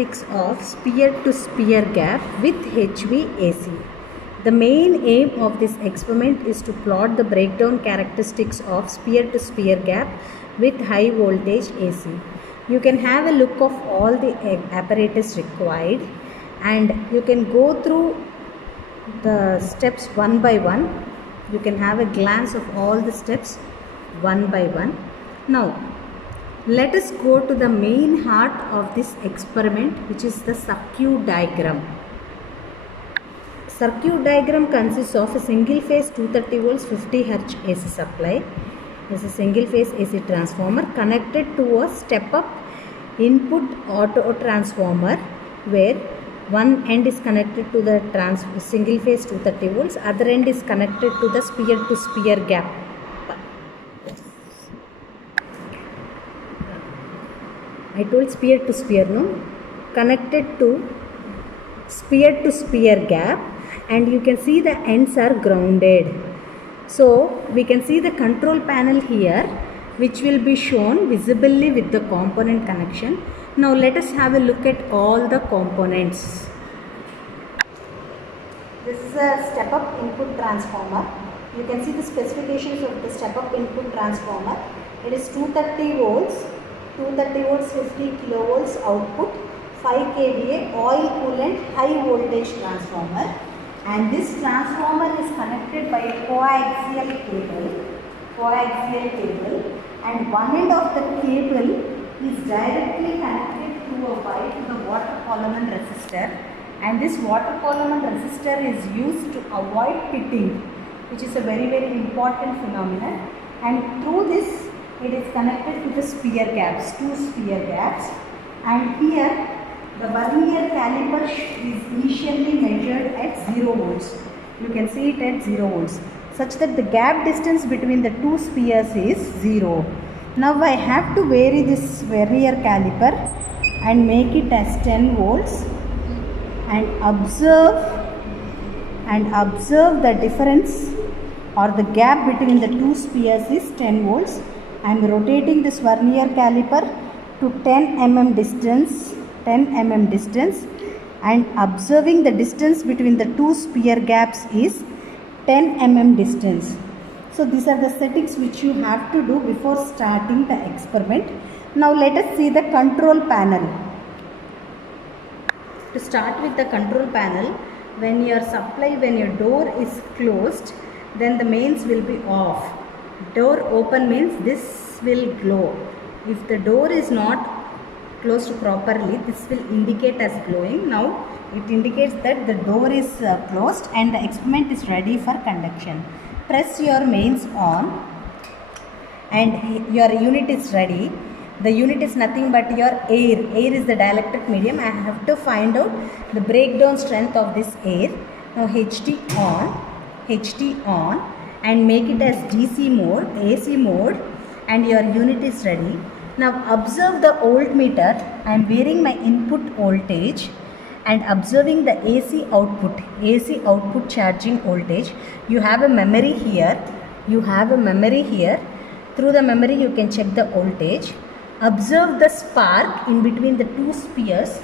Of sphere-to-sphere gap with HVAC. The main aim of this experiment is to plot the breakdown characteristics of sphere-to-sphere gap with high voltage AC. You can have a look of all the apparatus required and you can go through the steps one by one. You can have a glance of all the steps one by one. Now, let us go to the main heart of this experiment, which is the circuit diagram. Circuit diagram consists of a single phase 230 volts 50 Hz AC supply. This is a single phase AC transformer connected to a step up input auto transformer, where one end is connected to the single phase 230 volts, other end is connected to the sphere to sphere gap. I told sphere to sphere, no? Connected to sphere gap, and you can see the ends are grounded. So we can see the control panel here, which will be shown visibly with the component connection. Now let us have a look at all the components. This is a step up input transformer. You can see the specifications of the step up input transformer. It is 230 volts. 230 volts 50 kilovolts output, 5 kVA oil coolant high voltage transformer, and this transformer is connected by a coaxial cable, and one end of the cable is directly connected through a wire to the water column resistor, and this water column resistor is used to avoid pitting, which is a very important phenomenon, and through this it is connected to the sphere gaps, two sphere gaps, and here the vernier caliper is initially measured at 0 volts. You can see it at 0 volts, such that the gap distance between the two spheres is 0. Now I have to vary this vernier caliper and make it as 10 volts and observe the difference, or the gap between the two spheres is 10 volts. I am rotating this vernier caliper to 10 mm distance, and observing the distance between the two sphere gaps is 10 mm distance. So these are the settings which you have to do before starting the experiment. Now let us see the control panel. To start with the control panel, when your door is closed, then the mains will be off. Door open means this will glow. If the door is not closed properly, this will indicate as glowing. Now it indicates that the door is closed and the experiment is ready for conduction. Press your mains on and your unit is ready. The unit is nothing but your air. Air is the dielectric medium. I have to find out the breakdown strength of this air. Now HT on, and make it as DC mode, AC mode, and your unit is ready. Now observe the voltmeter. I am varying my input voltage and observing the AC output charging voltage. You have a memory here. Through the memory you can check the voltage. Observe the spark in between the two spheres.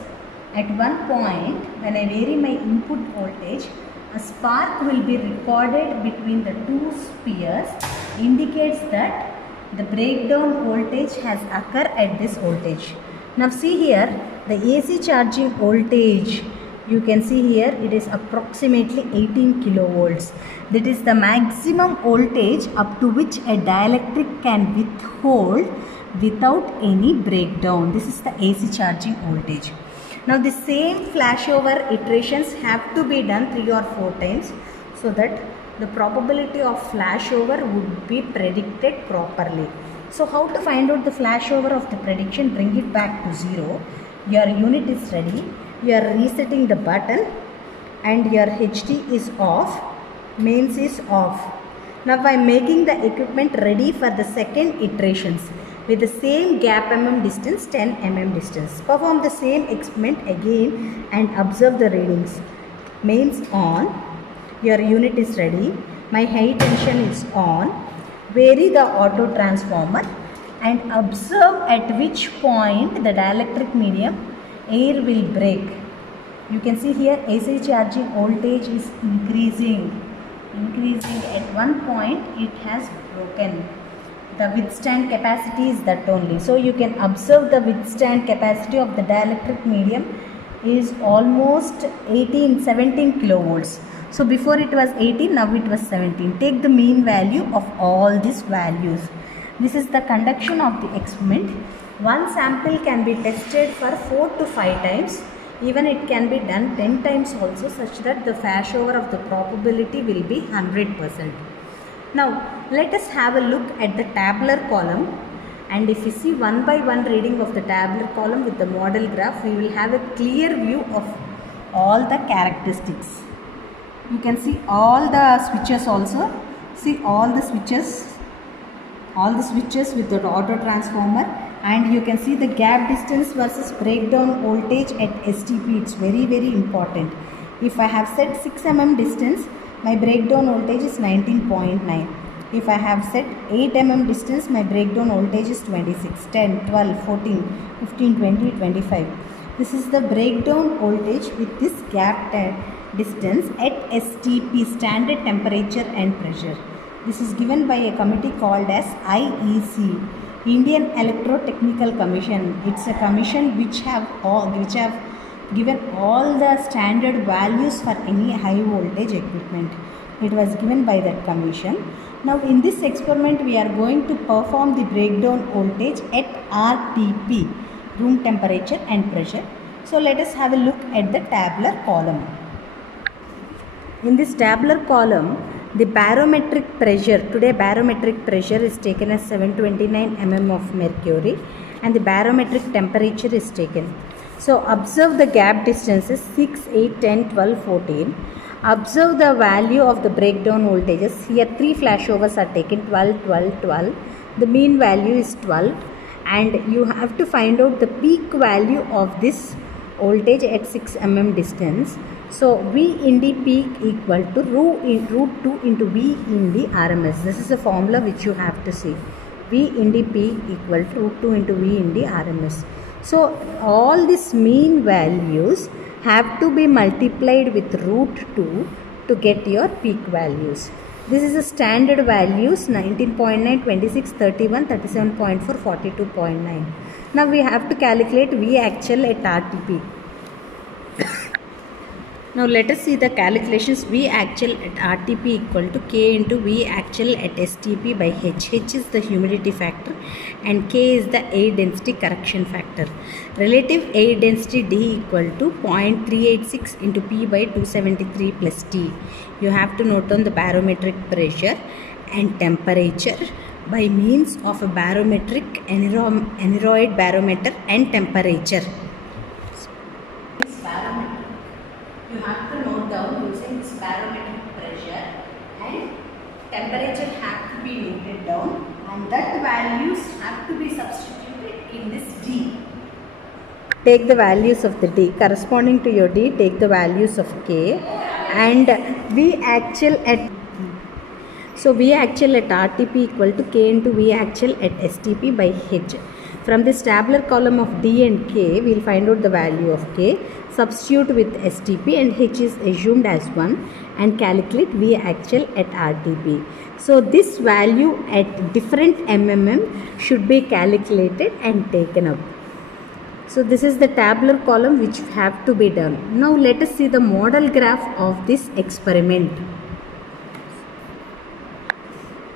At one point, when I vary my input voltage, a spark will be recorded between the two spheres, indicates that the breakdown voltage has occurred at this voltage. Now see here, the AC charging voltage, you can see here it is approximately 18 kilovolts. That is the maximum voltage up to which a dielectric can withhold without any breakdown. This is the AC charging voltage. Now the same flashover iterations have to be done 3 or 4 times, so that the probability of flashover would be predicted properly. So how to find out the flashover of the prediction? Bring it back to 0. Your unit is ready. You are resetting the button and your HT is off. Mains is off. Now I am making the equipment ready for the second iterations with the same gap distance, 10 mm distance. Perform the same experiment again and observe the readings. Mains on. Your unit is ready. My high tension is on. Vary the auto transformer and observe at which point the dielectric medium air will break. You can see here AC charging voltage is increasing. At one point it has broken. The withstand capacity is that only. So you can observe the withstand capacity of the dielectric medium is almost 17 kilovolts. So before it was 18, now it was 17. Take the mean value of all these values. This is the conduction of the experiment. One sample can be tested for 4 to 5 times. Even it can be done 10 times also, such that the flashover of the probability will be 100%. Now let us have a look at the tabular column, and if you see one by one reading of the tabular column with the model graph, we will have a clear view of all the characteristics. You can see all the switches also. See all the switches with the auto transformer, and you can see the gap distance versus breakdown voltage at STP. It's very important. If I have set 6 mm distance, my breakdown voltage is 19.9. If I have set 8 mm distance, my breakdown voltage is 26, 10, 12, 14, 15, 20, 25. This is the breakdown voltage with this gap distance at STP, standard temperature and pressure. This is given by a committee called as IEC, Indian Electrotechnical Commission. It's a commission which have given all the standard values for any high voltage equipment. It was given by that commission. Now in this experiment we are going to perform the breakdown voltage at RTP, room temperature and pressure. So let us have a look at the tabular column. In this tabular column, the barometric pressure, today barometric pressure is taken as 729 mm of mercury, and the barometric temperature is taken. So observe the gap distances 6, 8, 10, 12, 14. Observe the value of the breakdown voltages. Here 3 flashovers are taken, 12, 12, 12. The mean value is 12, and you have to find out the peak value of this voltage at 6 mm distance. So V in the peak equal to root 2 into V in the RMS. This is a formula which you have to see. V in the peak equal to root 2 into V in the RMS. So all these mean values have to be multiplied with root 2 to get your peak values. This is the standard values: 19.9, 26, 31, 37.4, 42.9. Now we have to calculate V actual at RTP. Now let us see the calculations. V actual at RTP equal to K into V actual at STP by H. H is the humidity factor and K is the air density correction factor. Relative air density D equal to 0.386 into P by 273 plus T. You have to note down the barometric pressure and temperature by means of a barometric aneroid barometer and temperature. You have to note down using this barometric pressure and temperature have to be noted down, and that values have to be substituted in this D. Take the values of the D corresponding to your D. Take the values of K and V actual at. So V actual at RTP equal to K into V actual at STP by H. From this tabular column of D and K, we will find out the value of K. Substitute with STP and H is assumed as 1 and calculate V actual at RTP. So this value at different MMM should be calculated and taken up. So this is the tabular column which have to be done. Now let us see the model graph of this experiment.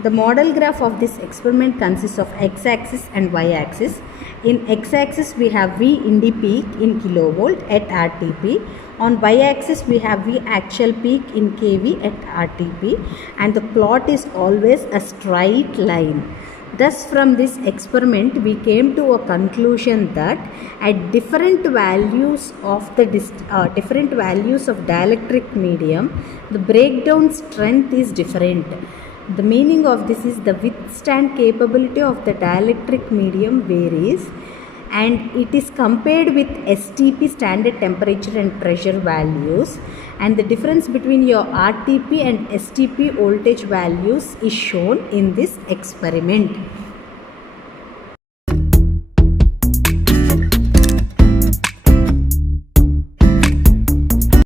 The model graph of this experiment consists of x-axis and y-axis. In x-axis we have V in the peak in kilovolt at RTP. On y-axis we have V actual peak in kV at RTP, and the plot is always a straight line. Thus from this experiment we came to a conclusion that at different values of the different values of dielectric medium, the breakdown strength is different. The meaning of this is the withstand capability of the dielectric medium varies, and it is compared with STP, standard temperature and pressure values, and the difference between your RTP and STP voltage values is shown in this experiment.